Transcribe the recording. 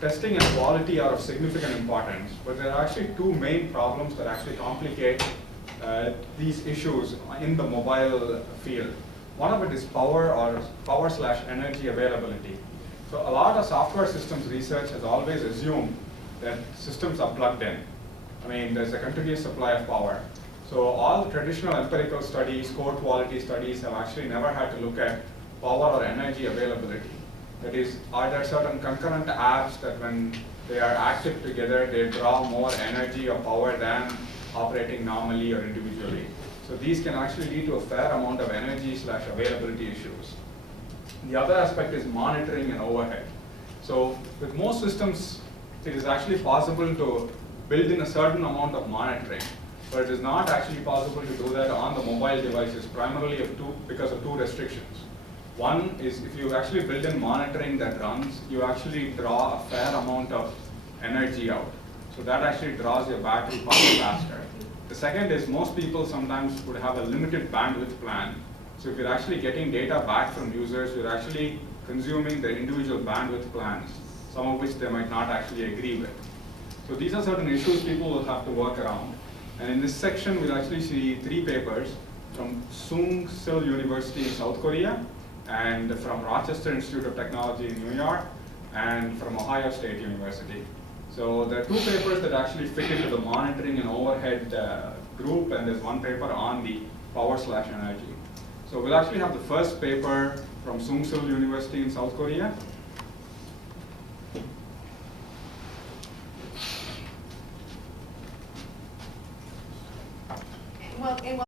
testing and quality are of significant importance, but there are actually two main problems that actually complicate these issues in the mobile field. One of it is power/energy availability. So a lot of software systems research has always assumed that systems are plugged in. I mean, there's a continuous supply of power. So all the traditional empirical studies, code quality studies have actually never had to look at power or energy availability. That is, are there certain concurrent apps that when they are active together, they draw more energy or power than operating normally or individually? So these can actually lead to a fair amount of energy/availability issues. The other aspect is monitoring and overhead. So with most systems, it is actually possible to build in a certain amount of monitoring, but it is not actually possible to do that on the mobile devices, primarily because of two restrictions. One is if you actually build in monitoring that runs, you actually draw a fair amount of energy out. So that actually draws your battery power faster. The second is most people sometimes would have a limited bandwidth plan. So if you're actually getting data back from users, you're actually consuming the individual bandwidth plans, some of which they might not actually agree with. So these are certain issues people will have to work around. And in this section, we'll actually see 3 papers from Sung Sil University in South Korea, and from Rochester Institute of Technology in New York, and from Ohio State University. So there are 2 papers that actually fit into the monitoring and overhead group, and there's 1 paper on the power/energy. So we'll actually have the first paper from Sung Sil University in South Korea,